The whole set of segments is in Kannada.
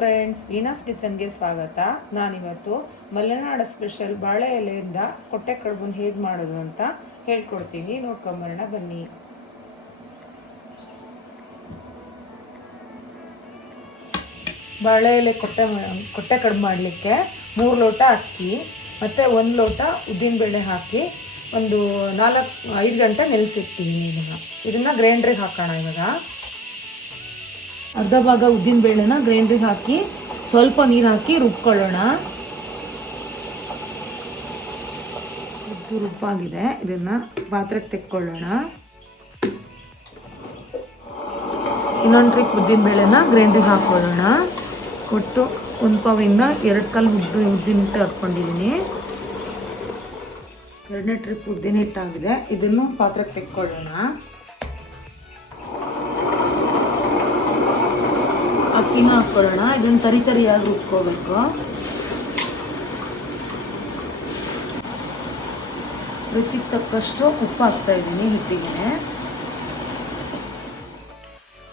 ಫ್ರೆಂಡ್ಸ್ ವೀನಾಸ್ ಕಿಚನ್ಗೆ ಸ್ವಾಗತ. ನಾನಿವತ್ತು ಮಲೆನಾಡ ಸ್ಪೆಷಲ್ ಬಾಳೆ ಎಲೆಯಿಂದ ಕೊಟ್ಟೆ ಕಡುಬನ್ನು ಹೇಗೆ ಮಾಡೋದು ಅಂತ ಹೇಳ್ಕೊಡ್ತೀನಿ. ನೋಡ್ಕೊಂಬರೋಣ, ಬನ್ನಿ. ಬಾಳೆ ಎಲೆ ಕೊಟ್ಟೆ ಕೊಟ್ಟೆ ಕಡುಬು ಮಾಡಲಿಕ್ಕೆ ಮೂರು ಲೋಟ ಅಕ್ಕಿ, ಮತ್ತು ಒಂದು ಲೋಟ ಉದ್ದಿನಬೇಳೆ ಹಾಕಿ ಒಂದು ನಾಲ್ಕು, ಐದು ಗಂಟೆ ನೆನೆಸಿಟ್ಟಿದ್ದೀನಿ ಇದನ್ನು ಇದನ್ನು ಗ್ರೈಂಡ್ರಿಗೆ ಹಾಕೋಣ ಇವಾಗ. ಅರ್ಧ ಭಾಗ ಉದ್ದಿನ ಬೇಳೆನ ಗ್ರೈಂಡ್ರಿಗೆ ಹಾಕಿ ಸ್ವಲ್ಪ ನೀರು ಹಾಕಿ ರುಬ್ಕೊಳ್ಳೋಣ. ಉದ್ದು ರುಬ್ಬಾಗಿದೆ. ಇದನ್ನ ಪಾತ್ರೆಗೆ ತೆಕ್ಕೊಳ್ಳೋಣ. ಇನ್ನೊಂದು ಟ್ರಿಪ್ ಉದ್ದಿನ ಬೇಳೆನ ಗ್ರೈಂಡ್ರಿಗೆ ಹಾಕೊಳ್ಳೋಣ. ಕೊಟ್ಟು ಒಂದು ಪಾವಿಂದ ಎರಡು ಕಾಲು ಉದ್ದು ಉದ್ದಿನ ಹಿಟ್ಟು ಹಾಕ್ಕೊಂಡಿದ್ದೀನಿ ಎರಡನೇ ಟ್ರಿಪ್ ಉದ್ದಿನ ಹಿಟ್ಟಾಗಿದೆ. ಇದನ್ನು ಪಾತ್ರೆಗೆ ತೆಕ್ಕೊಳ್ಳೋಣ. ಅಕ್ಕಿನ ಹಾಕ್ಕೊಳ್ಳೋಣ ಇದನ್ನು ತರಿ ತರಿಯಾಗಿ ರುಬ್ಕೋಬೇಕು ರುಚಿಗೆ ತಕ್ಕಷ್ಟು ಉಪ್ಪು ಹಾಕ್ತಾ ಇದ್ದೀನಿ ಹಿಟ್ಟಿಗೆ.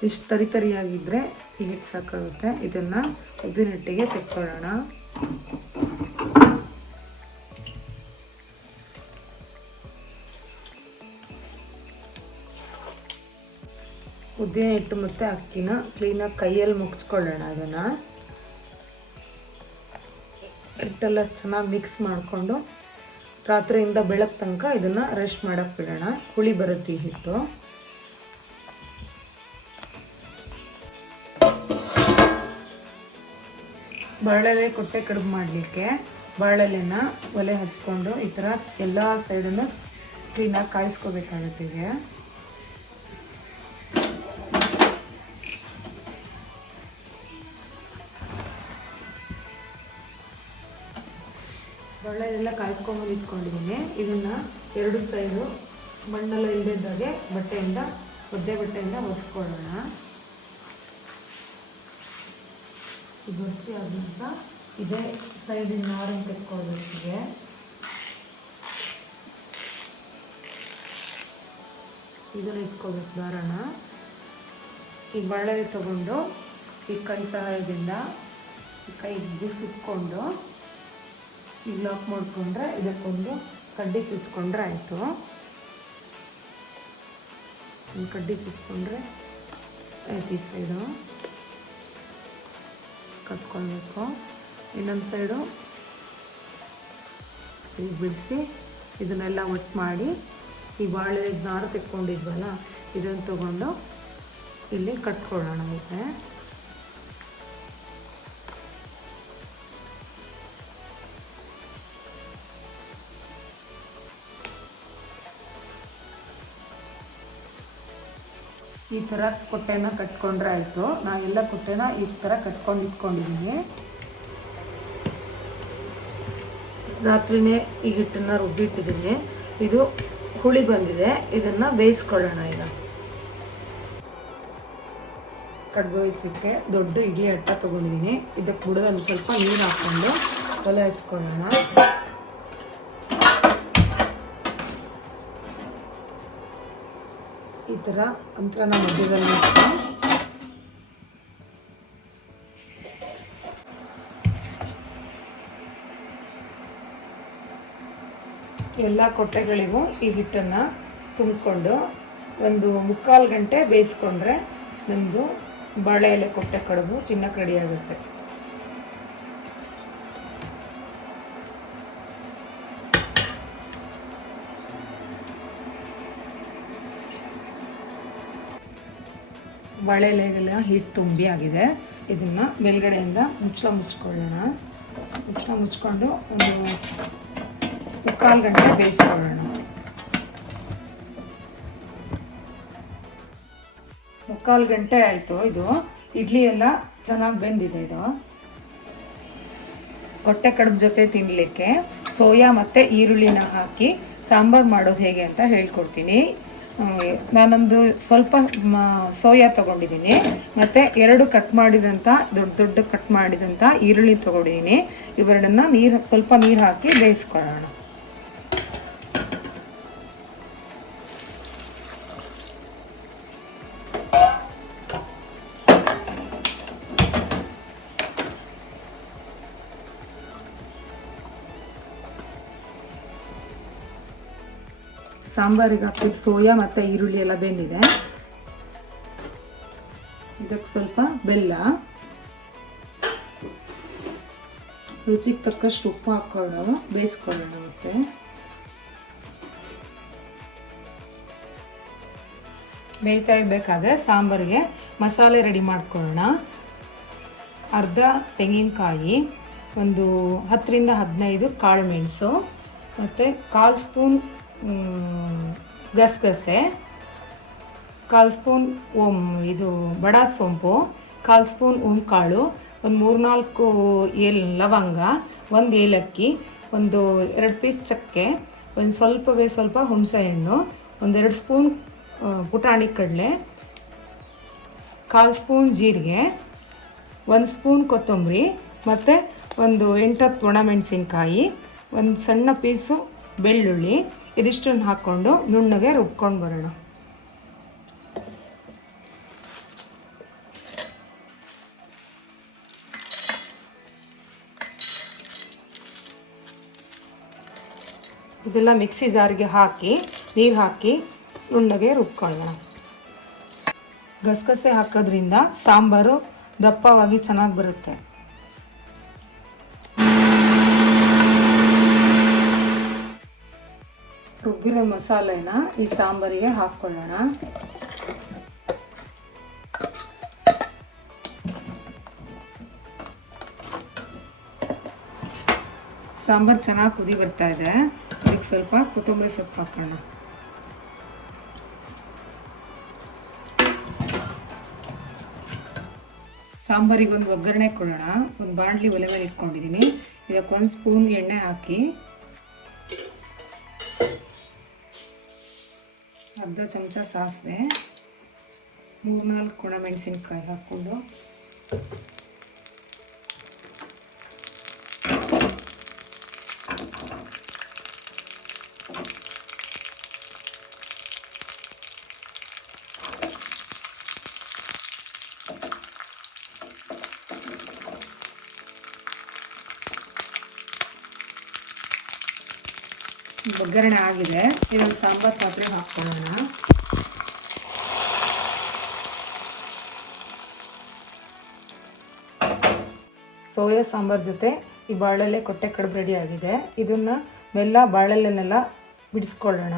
ಇಷ್ಟು ತರಿ ತರಿಯಾಗಿದ್ದರೆ ಹಿಟ್ಟು ಸಾಕಾಗುತ್ತೆ. ಇದನ್ನು ಉದ್ದಿನ ಹಿಟ್ಟಿಗೆ ತೆಕ್ಕೊಳ್ಳೋಣ. ಉದ್ದಿನ ಹಿಟ್ಟು ಮತ್ತು ಅಕ್ಕಿನ ಕ್ಲೀನಾಗಿ ಕೈಯಲ್ಲಿ ಮುಗಿಸ್ಕೊಳ್ಳೋಣ ಅದನ್ನು. ಹಿಟ್ಟೆಲ್ಲ ಚೆನ್ನಾಗಿ ಮಿಕ್ಸ್ ಮಾಡಿಕೊಂಡು ರಾತ್ರಿಯಿಂದ ಬೆಳಗ್ಗೆ ತನಕ ಇದನ್ನು ರೆಸ್ಟ್ ಮಾಡೋಕ್ಕೆ ಬಿಡೋಣ. ಹುಳಿ ಬರುತ್ತೆ ಹಿಟ್ಟು. ಬಾಳೆಲೆ ಕೊಟ್ಟೆ ಕಡುಬು ಮಾಡಲಿಕ್ಕೆ ಬಾಳೆಲೆನ ಒಲೆ ಹಚ್ಕೊಂಡು ಈ ಥರ ಎಲ್ಲ ಸೈಡನ್ನು ಕ್ಲೀನಾಗಿ ಕಾಯಿಸ್ಕೋಬೇಕಾಗುತ್ತೆ ಒಳ್ಳೆದೆಲ್ಲ ಕಾಯಿಸ್ಕೊಂಬಂದು ಇಟ್ಕೊಂಡಿದ್ದೀನಿ ಇದನ್ನು ಎರಡು ಸೈಡು ಮಣ್ಣೆಲ್ಲ ಇಲ್ಲದಿದ್ದಾಗೆ ಬಟ್ಟೆಯಿಂದ, ಒದ್ದೆ ಬಟ್ಟೆಯಿಂದ ಒರೆಸ್ಕೊಳ್ಳೋಣ. ಇದು ಒರೆಸಿ ಆದಂತ ಇದೇ ಸೈಡಿನ ನಾರನ್ನು ತೆಕ್ಕೊಳ್ಬೇಕಿದೆ ಇದನ್ನು ಇಟ್ಕೋಬೇಕು ದಾರಣ ಈ ಬಳ್ಳಿ ತಗೊಂಡು ಈ ಕೈ ಸಹಾಯದಿಂದ ಈ ಕೈ ಸುತ್ಕೊಂಡು ಈಗ ಲಾಕ್ ಮಾಡಿಕೊಂಡ್ರೆ ಇದಕ್ಕೊಂದು ಕಡ್ಡಿ ಚುಚ್ಕೊಂಡ್ರೆ ಆಯಿತು. ಒಂದು ಕಡ್ಡಿ ಚುಚ್ಕೊಂಡ್ರೆ ಆಯ್ತು ಈ ಸೈಡು ಕಟ್ಕೊಳ್ಬೇಕು. ಇನ್ನೊಂದು ಸೈಡು ಈಗ ಬಿಡಿಸಿ ಇದನ್ನೆಲ್ಲ ಒಟ್ಟು ಮಾಡಿ ಈ ಬಾಳೆ ನಾರು ತೆಕ್ಕೊಂಡಿದ್ವಲ್ಲ, ಇದನ್ನು ತಗೊಂಡು ಇಲ್ಲಿ ಕಟ್ಕೊಳ್ಳೋಣ ಇದೆ ಈ ಥರ ಕೊಟ್ಟೆನ ಕಟ್ಕೊಂಡ್ರೆ ಆಯಿತು. ನಾನೆಲ್ಲ ಕೊಟ್ಟೆನ ಈ ಥರ ಕಟ್ಕೊಂಡು ಇಟ್ಕೊಂಡಿದ್ದೀನಿ ರಾತ್ರಿನೇ ಈ ಹಿಟ್ಟನ್ನು ರುಬ್ಬಿಟ್ಟಿದ್ದೀನಿ ಇದು ಹುಳಿ ಬಂದಿದೆ. ಇದನ್ನು ಬೇಯಿಸ್ಕೊಳ್ಳೋಣ ಈಗ. ಕಡುಬು ದೊಡ್ಡ ಇಡ್ಲಿ ಅಟ್ಟ ತೊಗೊಂಡಿದ್ದೀನಿ ಇದಕ್ಕೆ ಬುಡದಲ್ಲಿ ಸ್ವಲ್ಪ ನೀರು ಹಾಕ್ಕೊಂಡು ಒಲೆ ಹಚ್ಕೊಳ್ಳೋಣ. ಥರ ಅಂತರನ ಮಧ್ಯದಲ್ಲಿ ಎಲ್ಲ ಕೊಟ್ಟೆಗಳಿಗೂ ಈ ಹಿಟ್ಟನ್ನು ತುಂಬಿಕೊಂಡು ಒಂದು ಮುಕ್ಕಾಲು ಗಂಟೆ ಬೇಯಿಸ್ಕೊಂಡ್ರೆ ನಮ್ಮದು ಬಾಳೆ ಎಲೆ ಕೊಟ್ಟೆ ಕಡುಬು ತಿನ್ನಕ್ಕೆ ರೆಡಿ ಆಗುತ್ತೆ ಬಾಳೆ ಎಲೆಗೆಲ್ಲ ಹಿಟ್ಟು ತುಂಬಿ ಆಗಿದೆ. ಇದನ್ನು ಮೇಲ್ಗಡೆಯಿಂದ ಮುಚ್ಚಳ ಮುಚ್ಕೊಳ್ಳೋಣ. ಮುಚ್ಚಳ ಮುಚ್ಕೊಂಡು ಒಂದು ಮುಕ್ಕಾಲು ಗಂಟೆ ಬೇಯಿಸ್ಕೊಳ್ಳೋಣ. ಮುಕ್ಕಾಲು ಗಂಟೆ ಆಯಿತು ಇದು. ಇಡ್ಲಿ ಎಲ್ಲ ಚೆನ್ನಾಗಿ ಬೆಂದಿದೆ ಇದು. ಹೊಟ್ಟೆ ಕಡುಬು ಜೊತೆ ತಿನ್ನಲಿಕ್ಕೆ ಸೋಯಾ ಮತ್ತು ಈರುಳ್ಳಿನ ಹಾಕಿ ಸಾಂಬಾರು ಮಾಡೋದು ಹೇಗೆ ಅಂತ ಹೇಳ್ಕೊಡ್ತೀನಿ. ನಾನೊಂದು ಸ್ವಲ್ಪ ಸೋಯಾ ತೊಗೊಂಡಿದ್ದೀನಿ. ಮತ್ತು ಎರಡು ಕಟ್ ಮಾಡಿದಂಥ ದೊಡ್ಡ ದೊಡ್ಡ ಕಟ್ ಮಾಡಿದಂಥ ಈರುಳ್ಳಿ ತೊಗೊಂಡಿದ್ದೀನಿ. ಇವೆರಡನ್ನು ನೀರು, ಸ್ವಲ್ಪ ನೀರು ಹಾಕಿ ಬೇಯಿಸ್ಕೊಳ್ಳೋಣ. ಸಾಂಬಾರಿಗೆ ಹಾಕಿದ ಸೋಯಾ ಮತ್ತು ಈರುಳ್ಳಿ ಎಲ್ಲ ಬೆಂದಿದೆ. ಇದಕ್ಕೆ ಸ್ವಲ್ಪ ಬೆಲ್ಲ. ರುಚಿಗೆ ತಕ್ಕಷ್ಟು ಉಪ್ಪು ಹಾಕ್ಕೊಳ್ಳೋಣ ಬೇಯಿಸ್ಕೊಳ್ಳೋಣ ಮತ್ತೆ. ಬೇಯ್ತಾ ಇರಬೇಕಾದ್ರೆ ಸಾಂಬಾರಿಗೆ ಮಸಾಲೆ ರೆಡಿ ಮಾಡ್ಕೊಳ್ಳೋಣ. ಅರ್ಧ ತೆಂಗಿನಕಾಯಿ, ಒಂದು ಹತ್ತರಿಂದ ಹದಿನೈದು ಕಾಳು ಮೆಣಸು, ಮತ್ತು ಕಾಲು ಸ್ಪೂನ್ ಗಸಗಸೆ, ಕಾಲು ಸ್ಪೂನ್ ಓಮ್, ಇದು ಬಡ ಸೊಂಪು, ಕಾಲು ಸ್ಪೂನ್ ಕಾಳು, ಒಂದು ಮೂರ್ನಾಲ್ಕು ಏಲ್ ಲವಂಗ, ಒಂದು ಏಲಕ್ಕಿ, ಒಂದು ಎರಡು ಪೀಸ್ ಚಕ್ಕೆ, ಒಂದು ಸ್ವಲ್ಪವೇ ಸ್ವಲ್ಪ ಹುಣಸೆ ಹಣ್ಣು ಒಂದೆರಡು ಸ್ಪೂನ್ ಪುಟಾಣಿ ಕಡಲೆ, ಕಾಲು ಸ್ಪೂನ್ ಜೀರಿಗೆ, ಒಂದು ಸ್ಪೂನ್ ಕೊತ್ತಂಬರಿ, ಮತ್ತು ಒಂದು ಎಂಟತ್ತು ಒಣಮೆಣಸಿನ್ಕಾಯಿ ಒಂದು ಸಣ್ಣ ಪೀಸು ಬೆಳ್ಳುಳ್ಳಿ ಇದಿಷ್ಟನ್ನು ಹಾಕ್ಕೊಂಡು ನುಣ್ಣಗೆ ರುಬ್ಕೊಂಡು ಬರೋಣ. ಇದೆಲ್ಲ ಮಿಕ್ಸಿ ಜಾರಿಗೆ ಹಾಕಿ, ನೀರು ಹಾಕಿ ನುಣ್ಣಗೆ ರುಬ್ಕೊಳ್ಳೋಣ. ಗಸಗಸೆ ಹಾಕೋದ್ರಿಂದ ಸಾಂಬಾರು ದಪ್ಪವಾಗಿ ಚೆನ್ನಾಗಿ ಬರುತ್ತೆ. ರುಬ್ಬಿರೋ ಮಸಾಲೆನ ಈ ಸಾಂಬಾರಿಗೆ ಹಾಕ್ಕೊಳ್ಳೋಣ. ಸಾಂಬಾರು ಚೆನ್ನಾಗಿ ಕುದಿ ಬರ್ತಾ ಇದೆ. ಅದಕ್ಕೆ ಸ್ವಲ್ಪ ಕೊತ್ತಂಬರಿ ಸೊಪ್ಪು ಹಾಕೋಣ ಸಾಂಬಾರಿಗೆ ಒಂದು ಒಗ್ಗರಣೆ ಕೊಡೋಣ. ಒಂದು ಬಾಣಲಿ ಒಲೆ ಮೇಲೆ ಇಟ್ಕೊಂಡಿದ್ದೀನಿ ಇದಕ್ಕೆ ಒಂದು ಸ್ಪೂನ್ ಎಣ್ಣೆ ಹಾಕಿ ಅರ್ಧ ಚಮಚ ಸಾಸಿವೆ ಮೂರ್ನಾಲ್ಕು ಕೊಣ ಮೆಣಸಿನ್ಕಾಯಿ ಹಾಕ್ಕೊಂಡು ಒಗ್ಗರಣೆ ಆಗಿದೆ. ಇದನ್ನು ಸಾಂಬಾರು ಪಾತ್ರೆ ಹಾಕ್ಕೊಳ್ಳೋಣ. ಸೋಯಾ ಸಾಂಬಾರ್ ಜೊತೆ ಈ ಬಾಳೆಲೆ ಕೊಟ್ಟೆ ಕಡುಬು ರೆಡಿ ಆಗಿದೆ. ಇದನ್ನು ಬೆಲ್ಲ ಬಾಳೆಲೆನೆಲ್ಲ ಬಿಡಿಸ್ಕೊಳ್ಳೋಣ.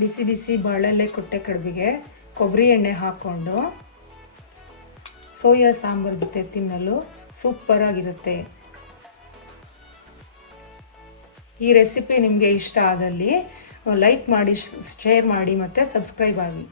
ಬಿಸಿ ಬಿಸಿ ಬಾಳೆಲೆ ಕೊಟ್ಟೆ ಕಡುಬಿಗೆ ಕೊಬ್ಬರಿ ಎಣ್ಣೆ ಹಾಕ್ಕೊಂಡು ಸೋಯಾ ಸಾಂಬಾರ್ ಜೊತೆ ತಿನ್ನಲು ಸೂಪರ್ ಆಗಿರುತ್ತೆ. ಈ ರೆಸಿಪಿ ನಿಮಗೆ ಇಷ್ಟ ಆದಲ್ಲಿ ಲೈಕ್ ಮಾಡಿ ಶೇರ್ ಮಾಡಿ ಮತ್ತು ಸಬ್ಸ್ಕ್ರೈಬ್ ಆಗಿ.